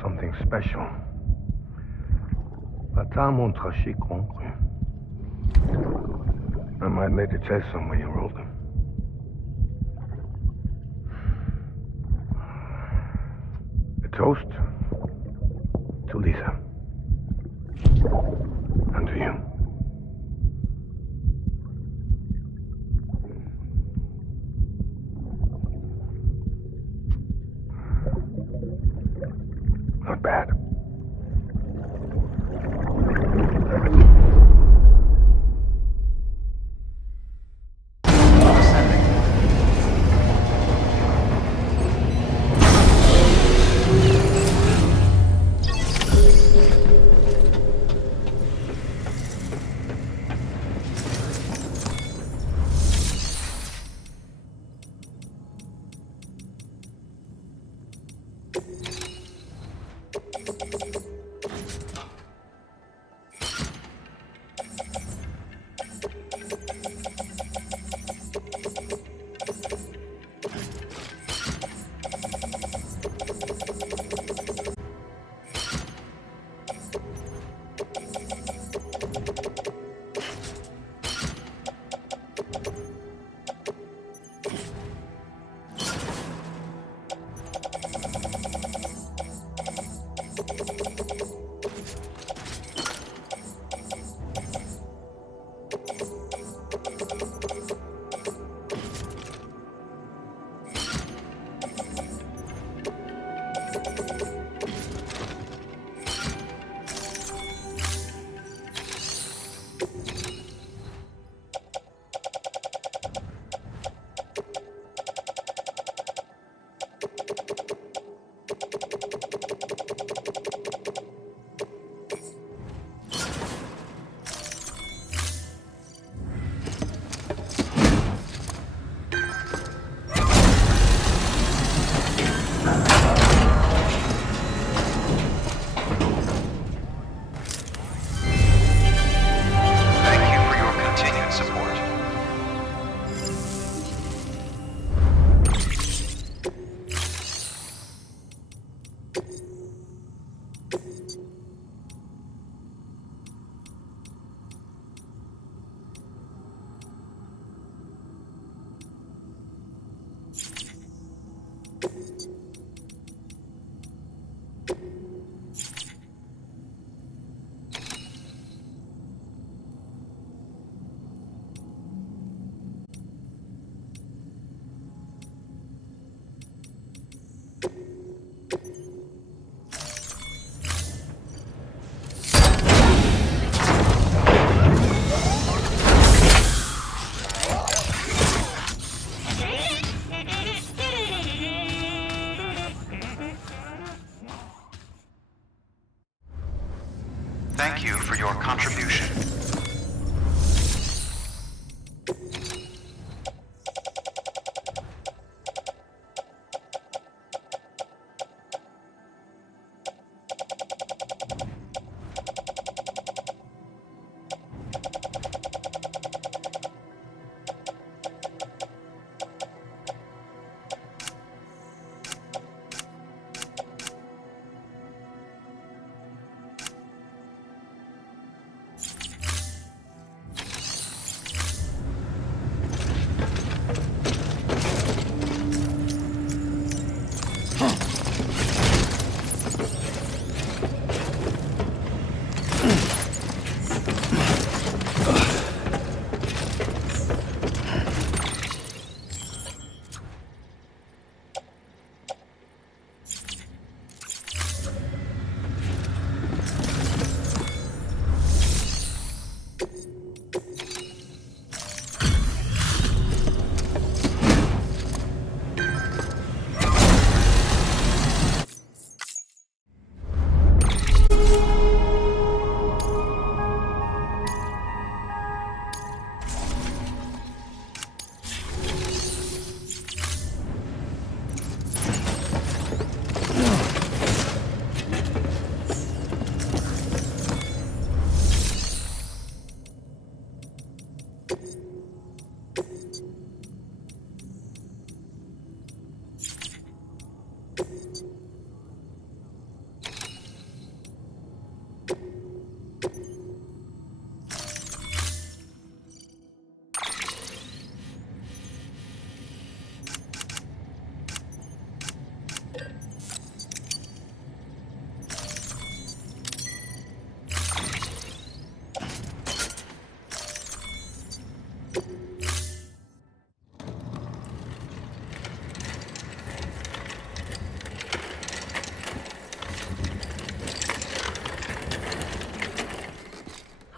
Something special. Pata mon traché concru. I might later test some when you roll them. A toast to Lisa. And to you. Not bad.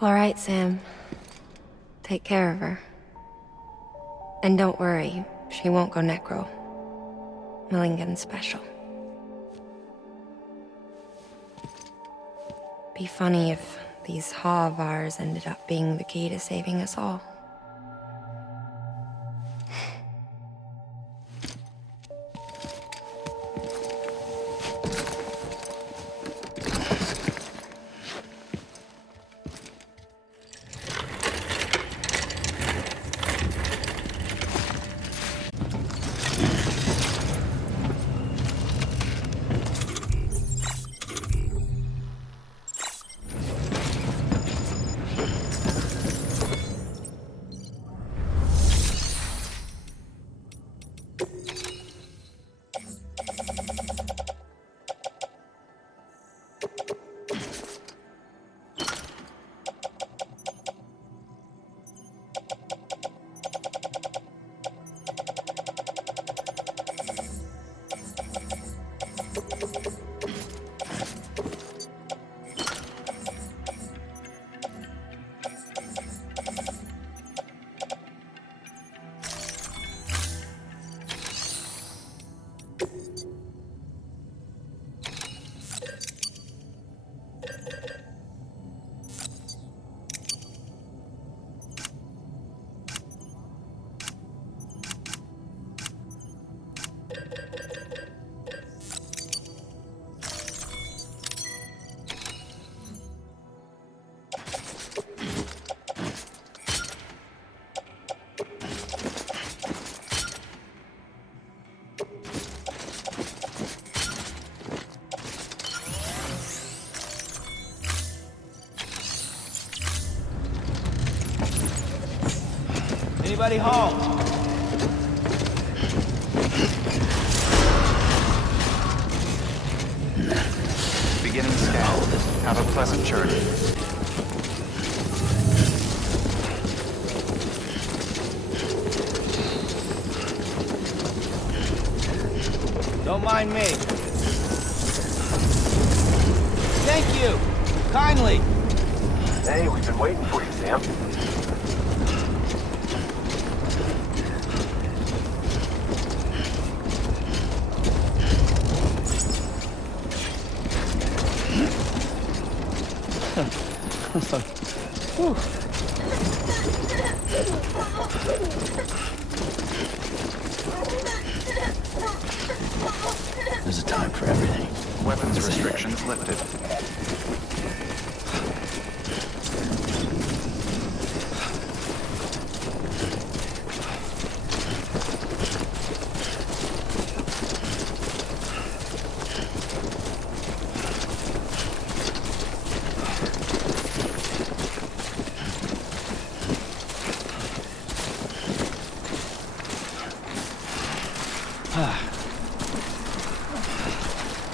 All right, Sam. Take care of her. And don't worry, she won't go necro. Millington's special. Be funny if these Ha of ours ended up being the key to saving us all. Anybody home? Beginning scan. Have a pleasant journey. Don't mind me. Thank you! Kindly! Hey, we've been waiting for you, Sam. There's a time for everything. Weapons restrictions lifted.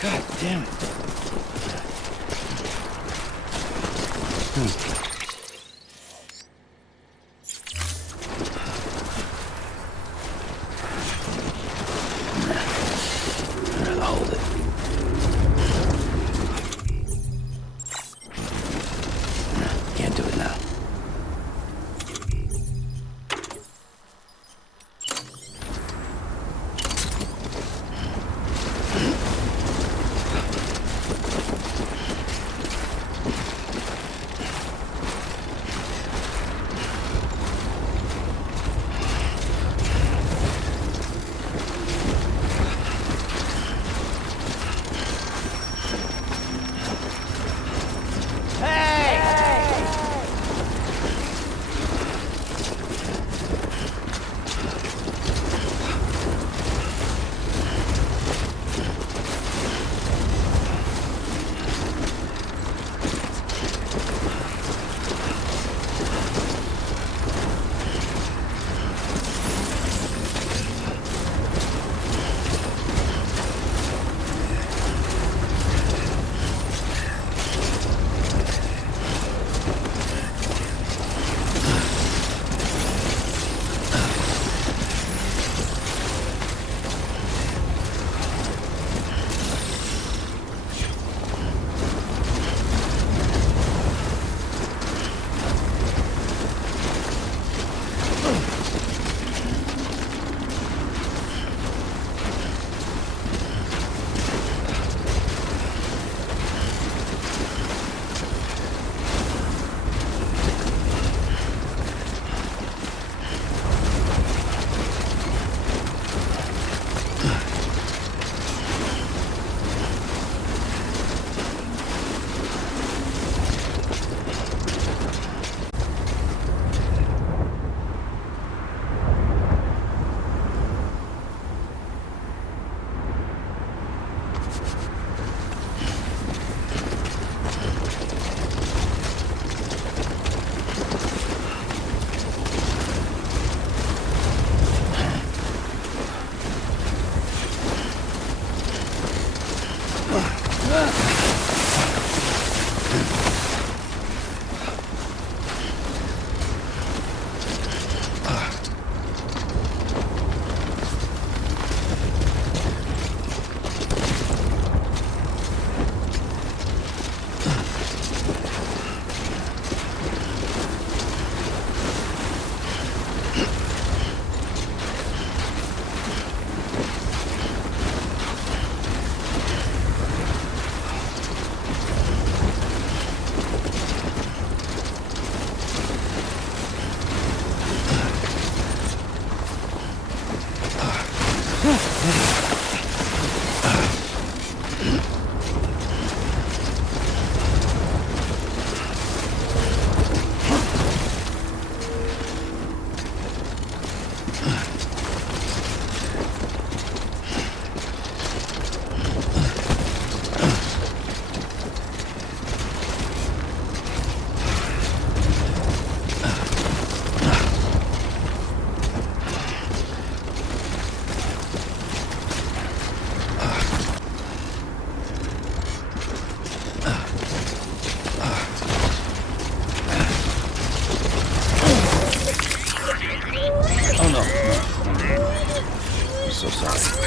God damn it. Hold it. Can't do it now. Oh no, no. I'm so sorry.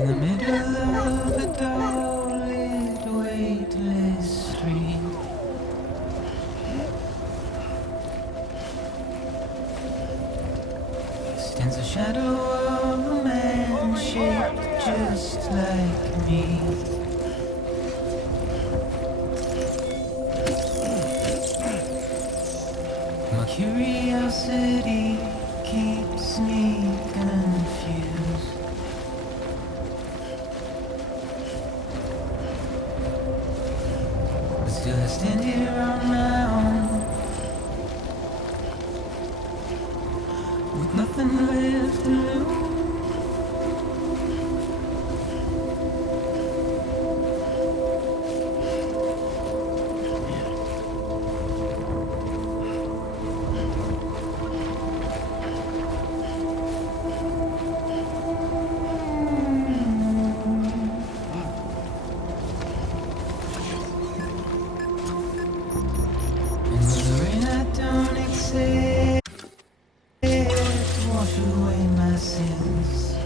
In the middle of a dull-lit, weightless street, stands a shadow of a man shaped just like me. My curiosity keeps me confused. But still I stand here on my own, with nothing left to lose. And with the rain I don't accept, wash away my sins.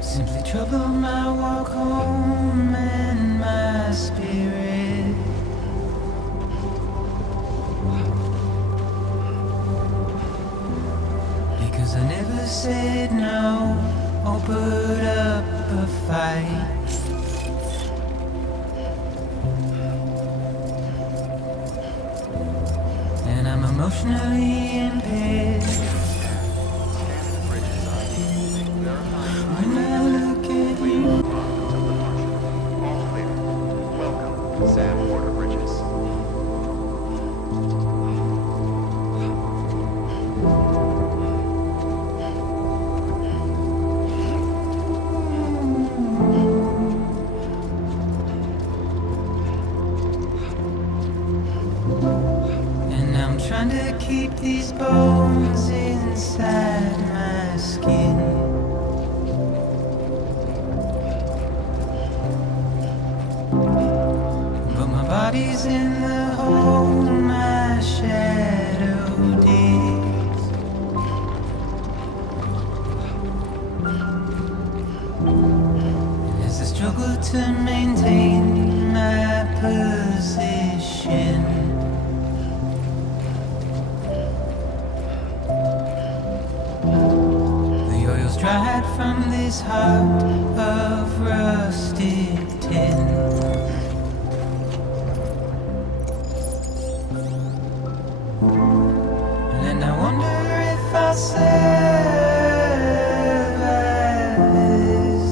Simply trouble my walk home and my spirit. Because I never said no or put up a fight. And I'm emotionally impaired when I look at you. All clear. Welcome, Sam Porter Bridges. And I'm trying to keep these bones inside my skin. But my body's in the hole my shadow digs. And as I struggle to maintain my position, the oil's dried from this heart of rusted tin. And I wonder if I'll survive this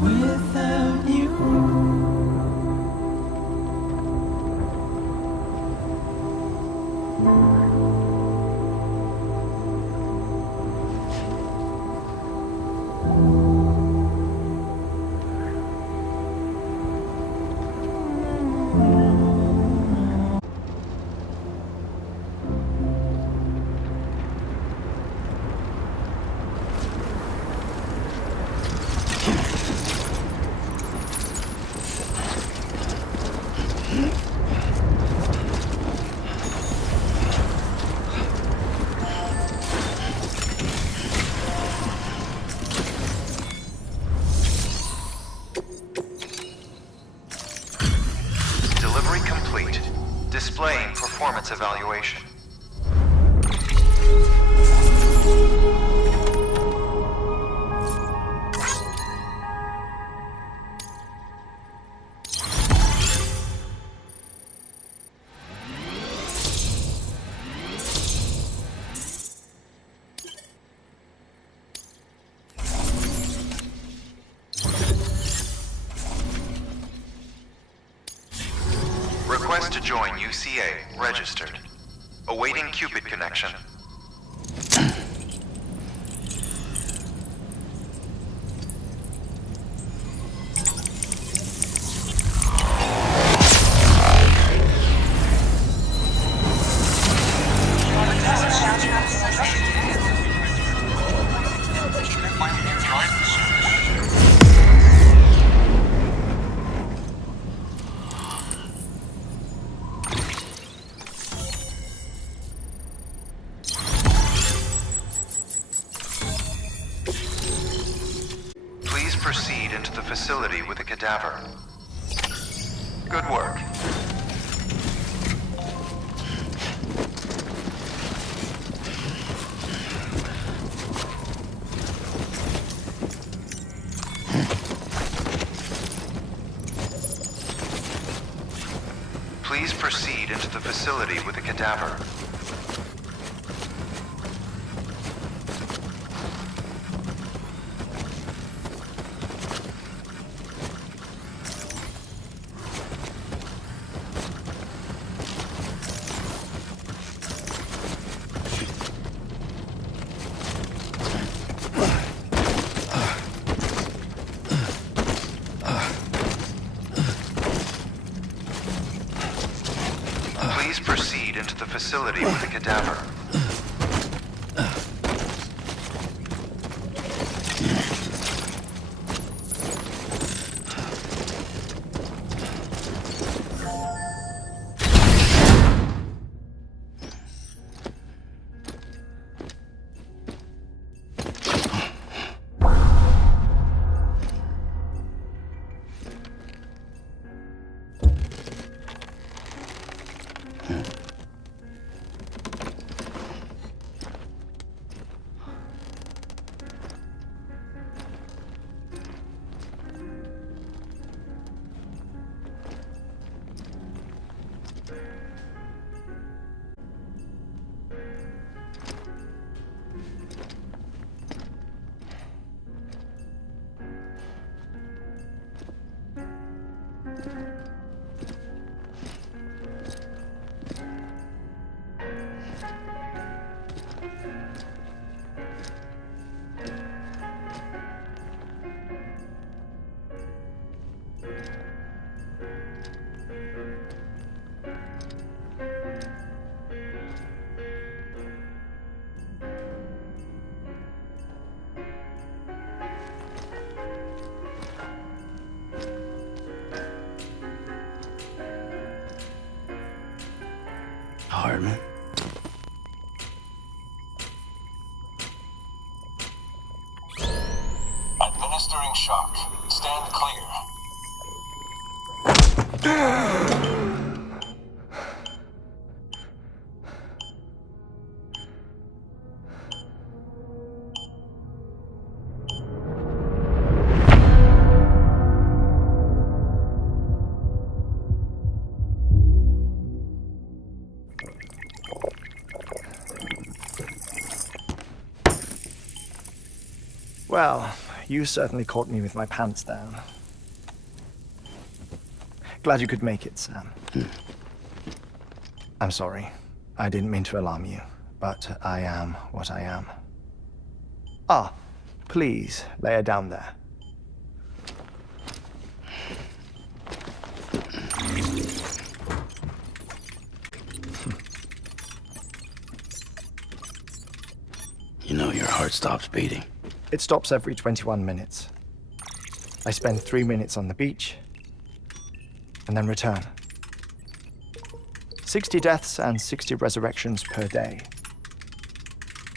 without you. Delivery complete. Displaying performance evaluation. Request to join UCA. Registered. Awaiting Cupid connection. cadaver. Good work. Please proceed into the facility with the cadaver. Please proceed into the facility with the cadaver. Heartman. Administering shock. Stand clear. Well, you certainly caught me with my pants down. Glad you could make it, Sam. I'm sorry. I didn't mean to alarm you, but I am what I am. Ah, please, lay her down there. You know your heart stops beating. It stops every 21 minutes. I spend 3 minutes on the beach, and then return. 60 deaths and 60 resurrections per day.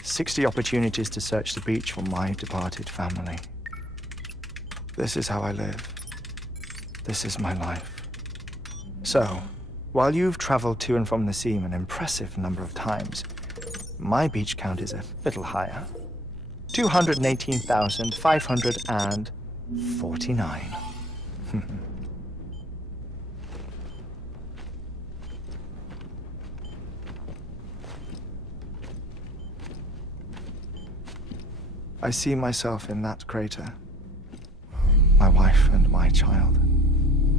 60 opportunities to search the beach for my departed family. This is how I live. This is my life. So, while you've traveled to and from the seam an impressive number of times, my beach count is a little higher. 218,549. I see myself in that crater. My wife and my child.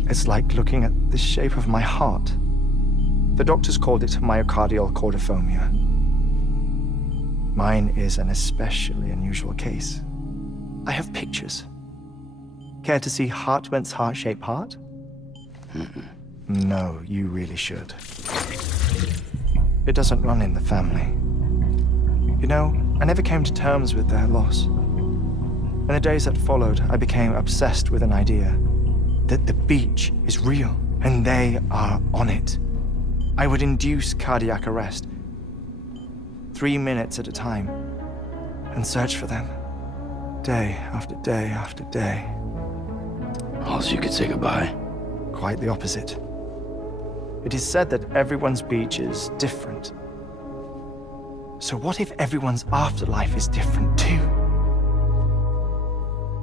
It's like looking at the shape of my heart. The doctors called it myocardial cordiformia. Mine is an especially unusual case. I have pictures. Care to see Heartman's heart-shaped heart? No, you really should. It doesn't run in the family. You know, I never came to terms with their loss. In the days that followed, I became obsessed with an idea that the beach is real and they are on it. I would induce cardiac arrest, 3 minutes at a time, and search for them, day after day after day. Also, you could say goodbye. Quite the opposite. It is said that everyone's beach is different. So what if everyone's afterlife is different too?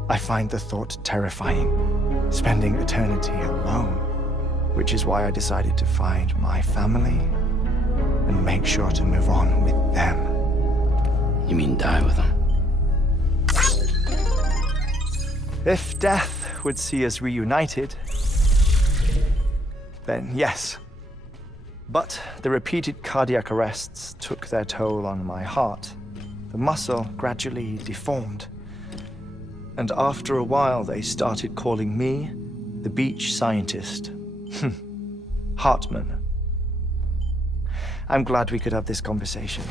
I find the thought terrifying, spending eternity alone, which is why I decided to find my family and make sure to move on with them. You mean die with them? If death would see us reunited, then yes. But the repeated cardiac arrests took their toll on my heart. The muscle gradually deformed. And after a while, they started calling me the beach scientist. Heartman. I'm glad we could have this conversation.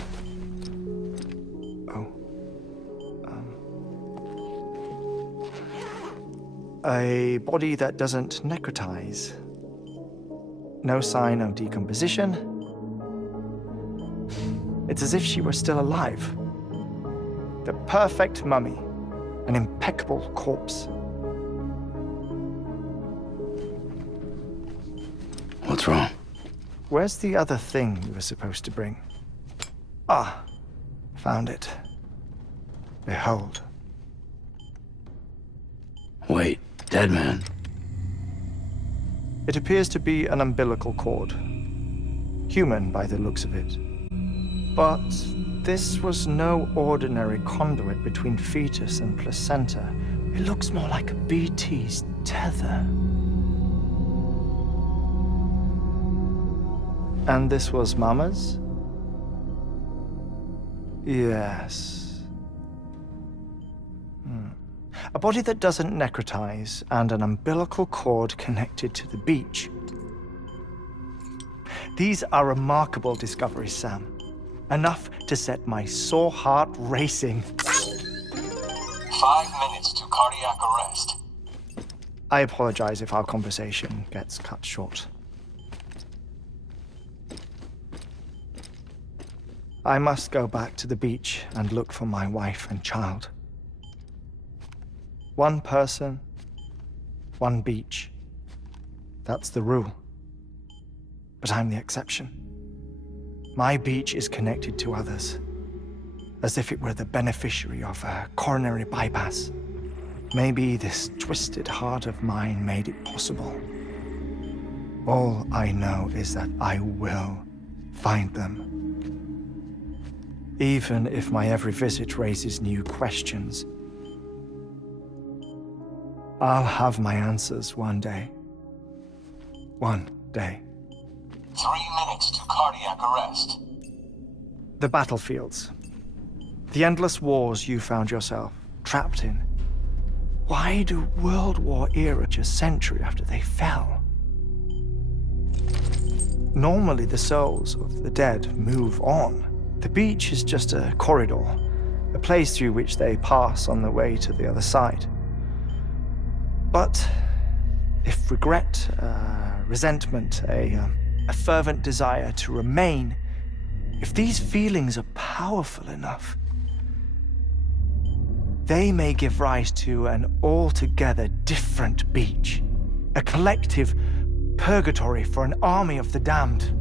A body that doesn't necrotize. No sign of decomposition. It's as if she were still alive. The perfect mummy. An impeccable corpse. What's wrong? Where's the other thing you were supposed to bring? Ah, found it. Behold. Wait, dead man. It appears to be an umbilical cord. Human by the looks of it. But this was no ordinary conduit between fetus and placenta. It looks more like a BT's tether. And this was Mama's? Yes. A body that doesn't necrotize and an umbilical cord connected to the beach. These are remarkable discoveries, Sam. Enough to set my sore heart racing. 5 minutes to cardiac arrest. I apologize if our conversation gets cut short. I must go back to the beach and look for my wife and child. One person, one beach. That's the rule. But I'm the exception. My beach is connected to others, as if it were the beneficiary of a coronary bypass. Maybe this twisted heart of mine made it possible. All I know is that I will find them. Even if my every visit raises new questions, I'll have my answers one day. One day. 3 minutes to cardiac arrest. The battlefields. The endless wars you found yourself trapped in. Why do World War era a century after they fell? Normally the souls of the dead move on. The beach is just a corridor, a place through which they pass on the way to the other side. But if regret, resentment, a fervent desire to remain, if these feelings are powerful enough, they may give rise to an altogether different beach, a collective purgatory for an army of the damned.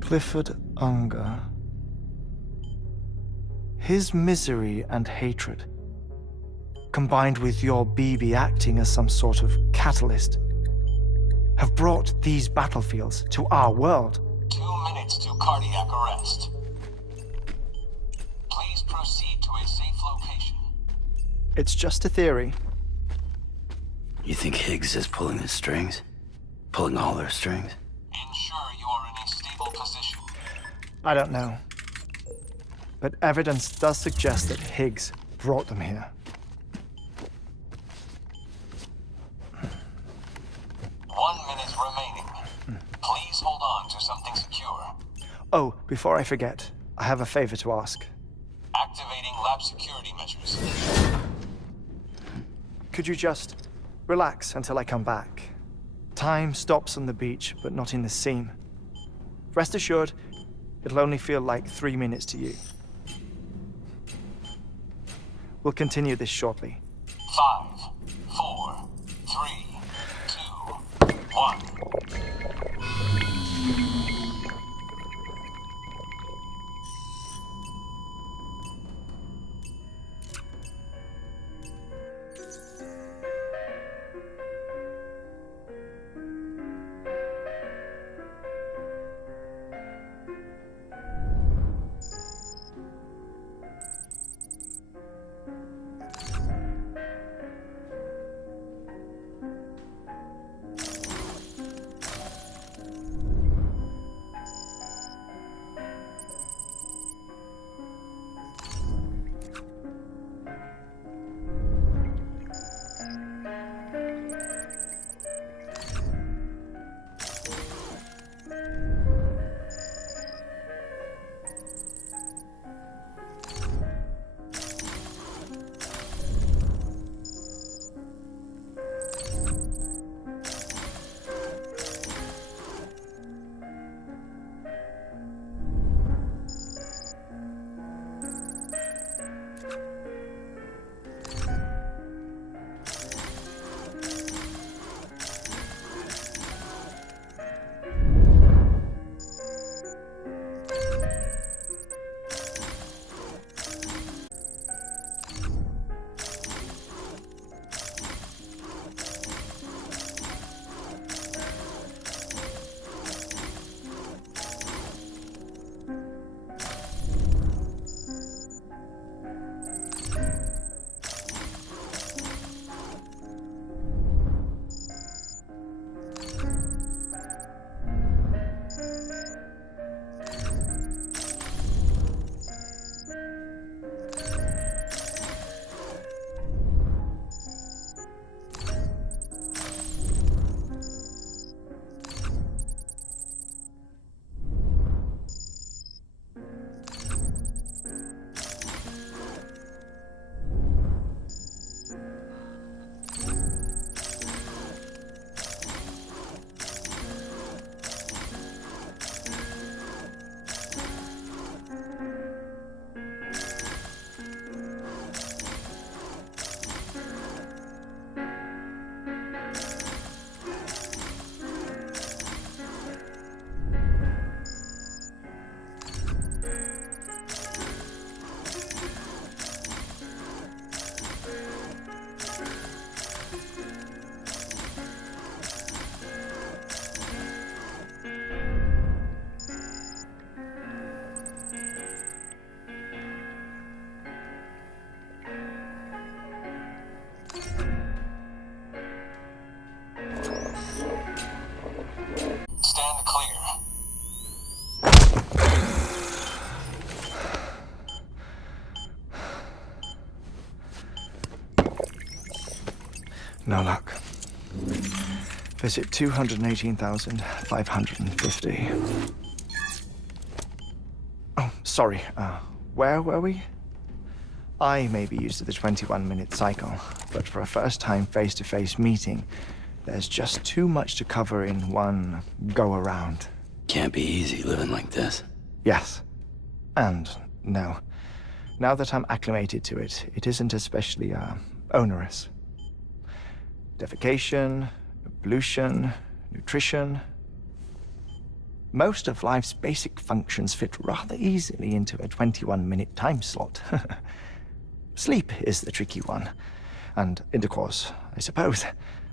Clifford Unger. His misery and hatred, combined with your BB acting as some sort of catalyst, have brought these battlefields to our world. 2 minutes to cardiac arrest. Please proceed to a safe location. It's just a theory. You think Higgs is pulling the strings? Pulling all their strings? Ensure you are in a stable position. I don't know. But evidence does suggest that Higgs brought them here. 1 minute remaining. Please hold on to something secure. Oh, before I forget, I have a favor to ask. Activating lab security measures. Could you just relax until I come back? Time stops on the beach, but not in the seam. Rest assured, It'll only feel like 3 minutes to you. We'll continue this shortly. 5, 4, 3, 2, 1. Stand clear. No luck. Visit 218,550. Oh, sorry. Where were we? I may be used to the 21-minute cycle, but for a first-time face-to-face meeting, there's just too much to cover in one go-around. Can't be easy living like this. Yes. And no. Now that I'm acclimated to it, it isn't especially, onerous. Defecation, pollution, nutrition. Most of life's basic functions fit rather easily into a 21-minute time slot. Sleep is the tricky one. And intercourse, I suppose.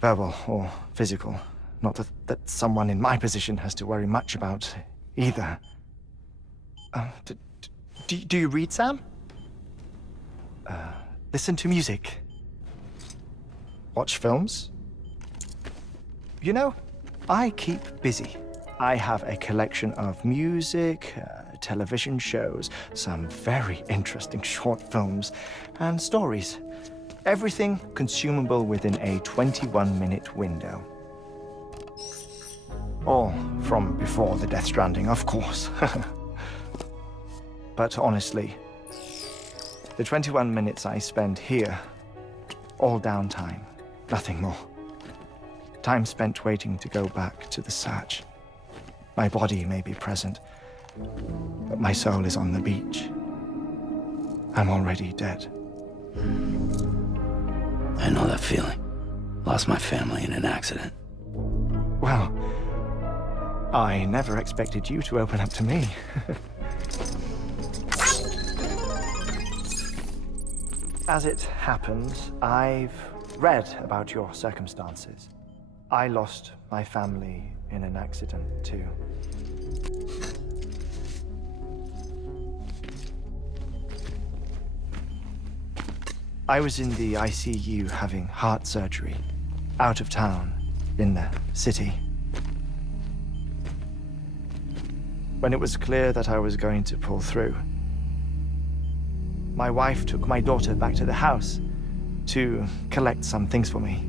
Verbal or physical. Not that someone in my position has to worry much about either. Do you read, Sam? Listen to music. Watch films. You know, I keep busy. I have a collection of music, television shows, some very interesting short films, and stories. Everything consumable within a 21-minute window. All from before the Death Stranding, of course. But honestly, the 21 minutes I spend here, all downtime, nothing more. Time spent waiting to go back to the search. My body may be present, but my soul is on the beach. I'm already dead. I know that feeling. Lost my family in an accident. Well, I never expected you to open up to me. As it happens, I've read about your circumstances. I lost my family in an accident, too. I was in the ICU having heart surgery, out of town, in the city. When it was clear that I was going to pull through, my wife took my daughter back to the house to collect some things for me.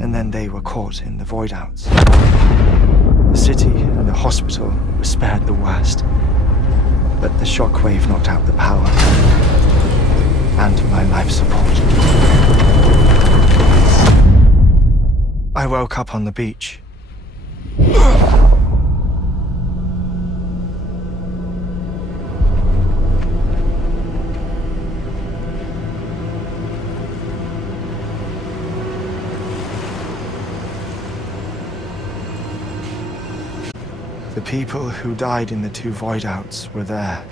And then they were caught in the void-outs. The city and the hospital were spared the worst, but the shockwave knocked out the power and my life support. I woke up on the beach. The people who died in the 2 void-outs were there.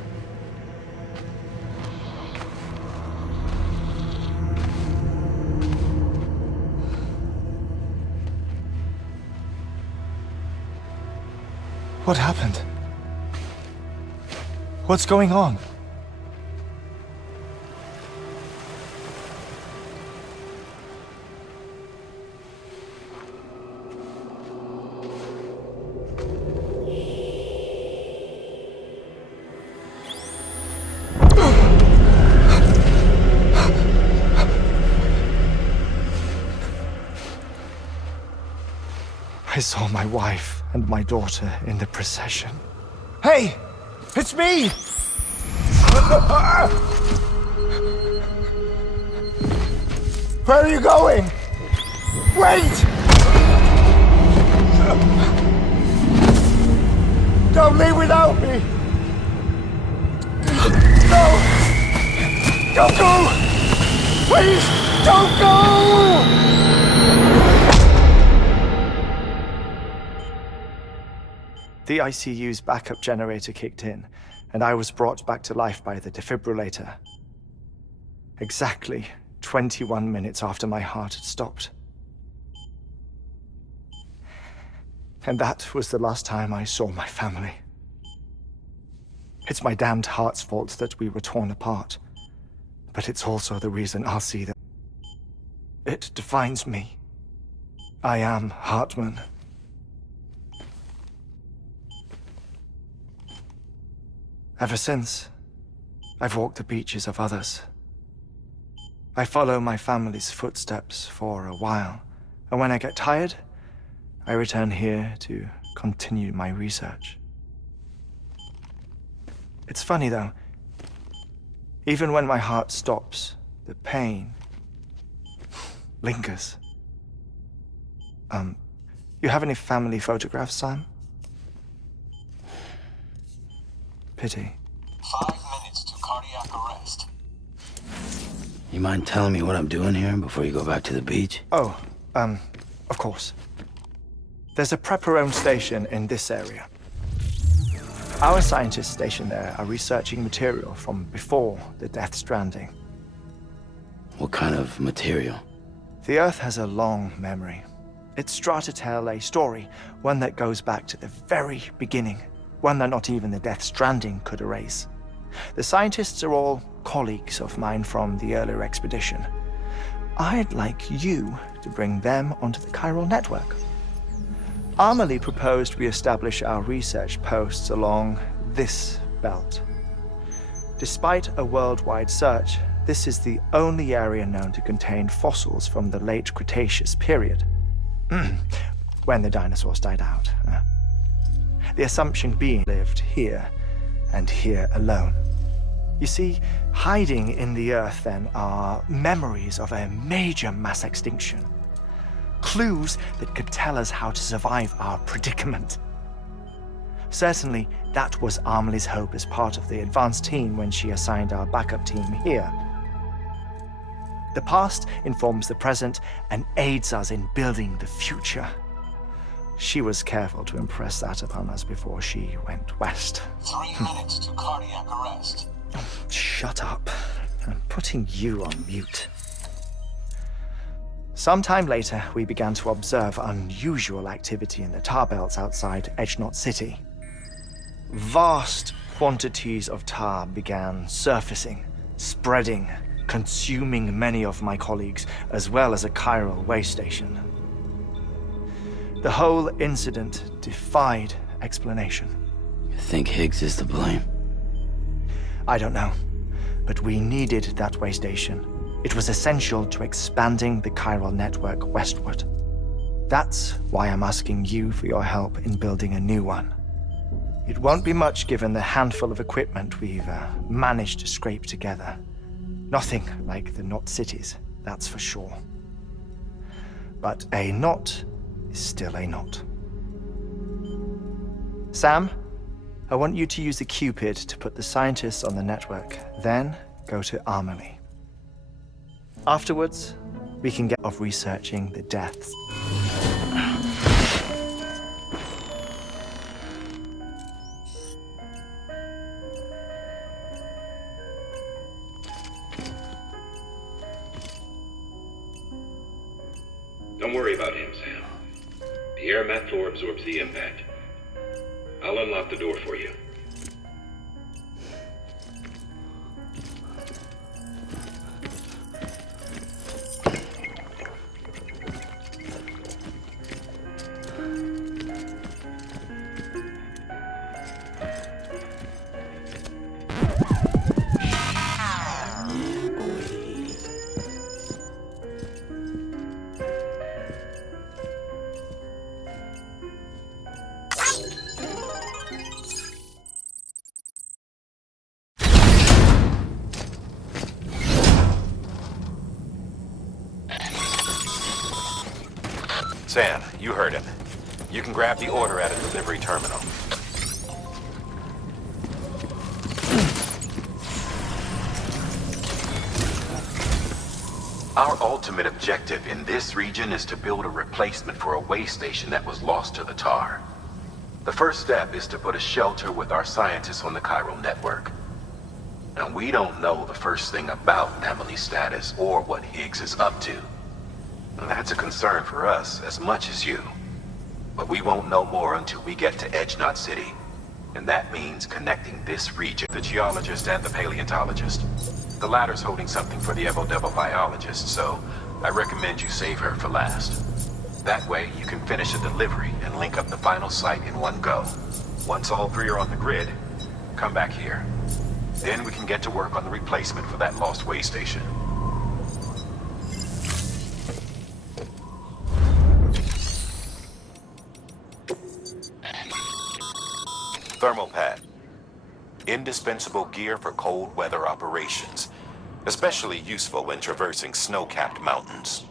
What happened? What's going on? I saw my wife and my daughter in the procession. Hey! It's me! Where are you going? Wait! Don't leave without me! No! Don't go! Please, don't go! The ICU's backup generator kicked in, and I was brought back to life by the defibrillator. Exactly 21 minutes after my heart had stopped. And that was the last time I saw my family. It's my damned heart's fault that we were torn apart, but it's also the reason I'll see them. It defines me. I am Heartman. Ever since, I've walked the beaches of others. I follow my family's footsteps for a while, and when I get tired, I return here to continue my research. It's funny though, even when my heart stops, the pain lingers. You have any family photographs, Sam? Pity. 5 minutes to cardiac arrest. You mind telling me what I'm doing here before you go back to the beach? Oh, of course. There's a Prepper-owned station in this area. Our scientists stationed there are researching material from before the Death Stranding. What kind of material? The Earth has a long memory. It's trying to tell a story, one that goes back to the very beginning. One that not even the Death Stranding could erase. The scientists are all colleagues of mine from the earlier expedition. I'd like you to bring them onto the chiral network. Amelie proposed we establish our research posts along this belt. Despite a worldwide search, this is the only area known to contain fossils from the late Cretaceous period. When the dinosaurs died out. The assumption being lived here, and here alone. You see, hiding in the Earth then are memories of a major mass extinction. Clues that could tell us how to survive our predicament. Certainly, that was Amelie's hope as part of the advanced team when she assigned our backup team here. The past informs the present and aids us in building the future. She was careful to impress that upon us before she went west. 3 minutes to cardiac arrest. Shut up. I'm putting you on mute. Sometime later, we began to observe unusual activity in the tar belts outside Edgenot City. Vast quantities of tar began surfacing, spreading, consuming many of my colleagues, as well as a chiral way station. The whole incident defied explanation. You think Higgs is to blame? I don't know, but we needed that way station. It was essential to expanding the chiral network westward. That's why I'm asking you for your help in building a new one. It won't be much given the handful of equipment we've managed to scrape together. Nothing like the knot cities, that's for sure. But a knot is still a knot. Sam, I want you to use the Cupid to put the scientists on the network, then go to Amelie. Afterwards, we can get off researching the deaths. Don't worry about him, Sam. The air mat floor absorbs the impact. I'll unlock the door for you. Sam, you heard him. You can grab the order at a delivery terminal. Our ultimate objective in this region is to build a replacement for a way station that was lost to the tar. The first step is to put a shelter with our scientists on the chiral network. Now, we don't know the first thing about Amelie's status or what Higgs is up to. That's a concern for us as much as you. But we won't know more until we get to Edgenot City. And that means connecting this region, the geologist and the paleontologist. The latter's holding something for the Evo-Devo biologist, so I recommend you save her for last. That way, you can finish a delivery and link up the final site in one go. Once all three are on the grid, come back here. Then we can get to work on the replacement for that lost way station. Thermal pad. Indispensable gear for cold weather operations, especially useful when traversing snow-capped mountains.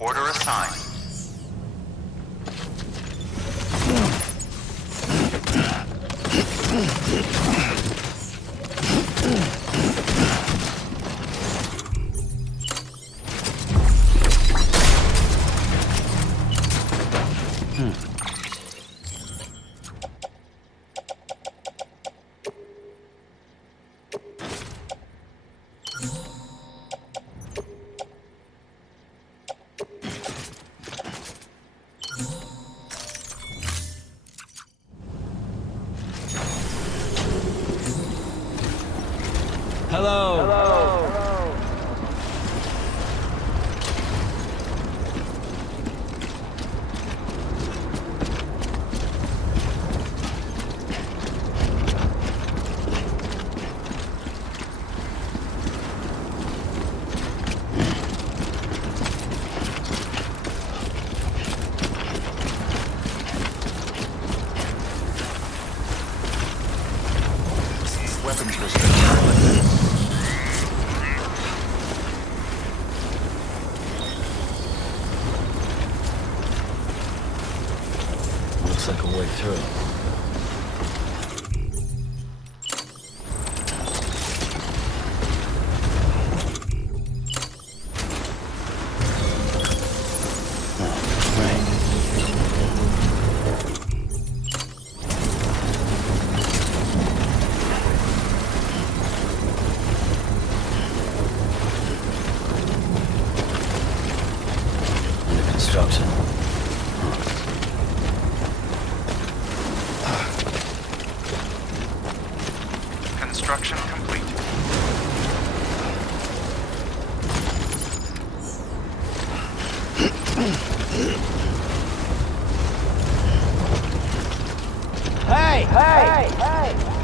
Order assigned. Hello. Weapons restriction. Looks like a way through. Construction. Construction complete. Hey!